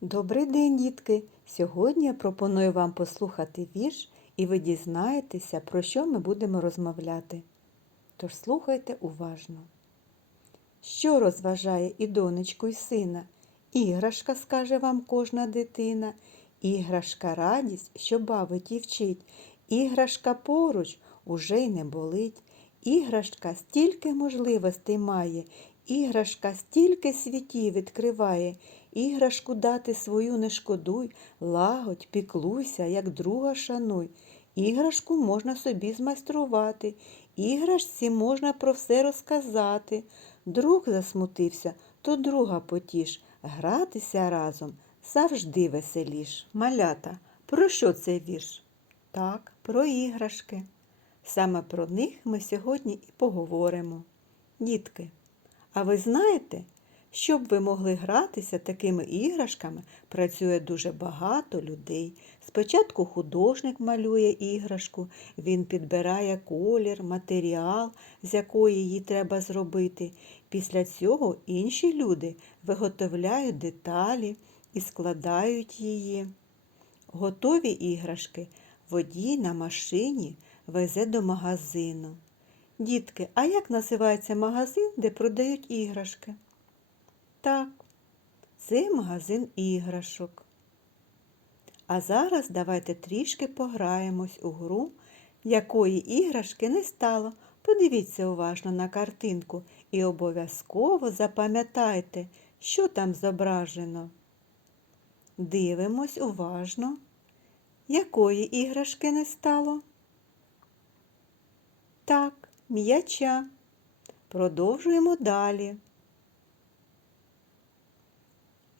Добрий день, дітки! Сьогодні я пропоную вам послухати вірш, і ви дізнаєтеся, про що ми будемо розмовляти. Тож слухайте уважно. Що розважає і донечку, і сина? Іграшка, скаже вам кожна дитина. Іграшка радість, що бавить і вчить. Іграшка поруч уже й не болить. Іграшка стільки можливостей має, іграшка стільки світів відкриває. Іграшку дати свою не шкодуй, лагодь, піклуйся, як друга шануй. Іграшку можна собі змайструвати, іграшці можна про все розказати. Друг засмутився, то друга потіш, гратися разом завжди веселіш. Малята, про що цей вірш? Так, про іграшки. Саме про них ми сьогодні і поговоримо. Дітки, а ви знаєте, щоб ви могли гратися такими іграшками, працює дуже багато людей. Спочатку художник малює іграшку, він підбирає колір, матеріал, з якої її треба зробити. Після цього інші люди виготовляють деталі і складають її. Готові іграшки водій на машині везе до магазину. Дітки, а як називається магазин, де продають іграшки? Так, це магазин іграшок. А зараз давайте трішки пограємось у гру, якої іграшки не стало. Подивіться уважно на картинку і обов'язково запам'ятайте, що там зображено. Дивимось уважно, якої іграшки не стало. Так, м'яча. Продовжуємо далі.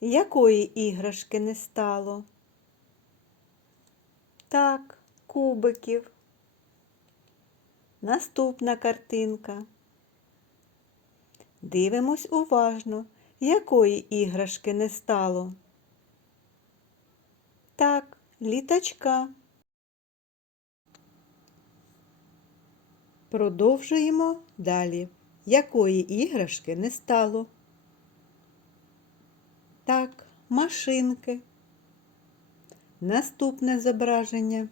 Якої іграшки не стало? Так, кубиків. Наступна картинка. Дивимось уважно, якої іграшки не стало. Так, літачка. Продовжуємо далі. Якої іграшки не стало? Так, машинки. Наступне зображення.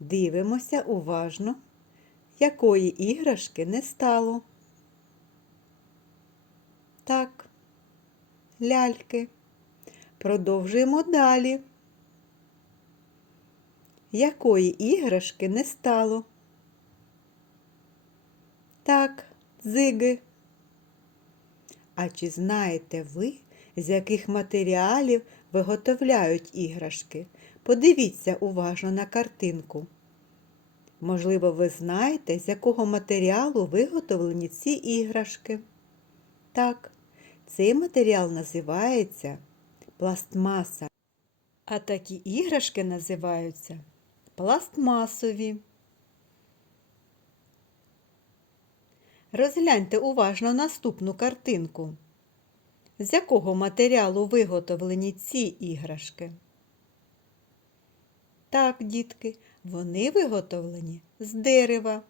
Дивимося уважно, якої іграшки не стало. Так, ляльки. Продовжуємо далі. Якої іграшки не стало? Так, дзиги. А чи знаєте ви, з яких матеріалів виготовляють іграшки? Подивіться уважно на картинку. Можливо, ви знаєте, з якого матеріалу виготовлені ці іграшки? Так, цей матеріал називається пластмаса. А такі іграшки називаються пластмасові. Розгляньте уважно наступну картинку. З якого матеріалу виготовлені ці іграшки? Так, дітки, вони виготовлені з дерева.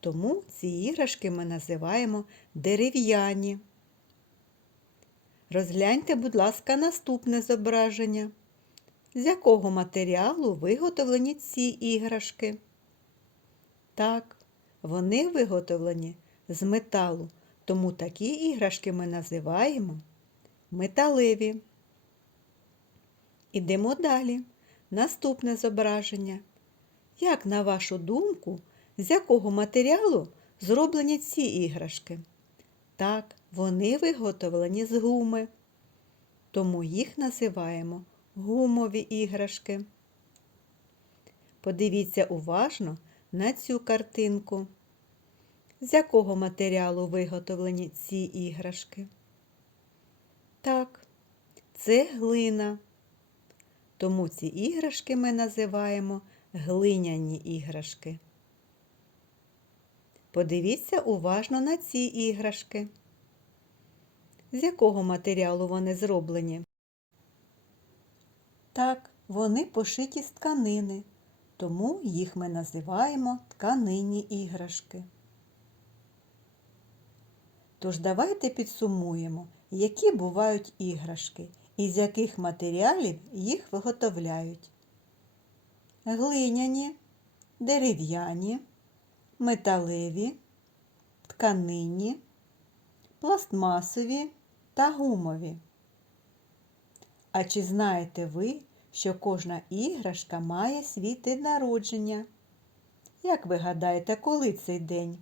Тому ці іграшки ми називаємо дерев'яні. Розгляньте, будь ласка, наступне зображення. З якого матеріалу виготовлені ці іграшки? Так, вони виготовлені з металу, тому такі іграшки ми називаємо металеві. Ідемо далі. Наступне зображення. Як, на вашу думку, з якого матеріалу зроблені ці іграшки? Так, вони виготовлені з гуми, тому їх називаємо гумові іграшки. Подивіться уважно на цю картинку. З якого матеріалу виготовлені ці іграшки? Так, це глина. Тому ці іграшки ми називаємо глиняні іграшки. Подивіться уважно на ці іграшки. З якого матеріалу вони зроблені? Так, вони пошиті з тканини, тому їх ми називаємо тканинні іграшки. Тож давайте підсумуємо, які бувають іграшки і з яких матеріалів їх виготовляють. Глиняні, дерев'яні, металеві, тканинні, пластмасові та гумові. А чи знаєте ви, що кожна іграшка має свій день народження? Як ви гадаєте, коли цей день?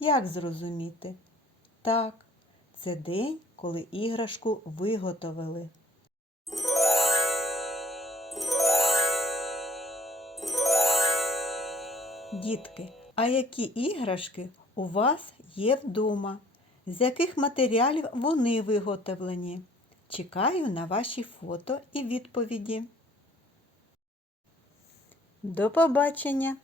Як зрозуміти? Так, це день, коли іграшку виготовили. Дітки, а які іграшки у вас є вдома? З яких матеріалів вони виготовлені? Чекаю на ваші фото і відповіді. До побачення!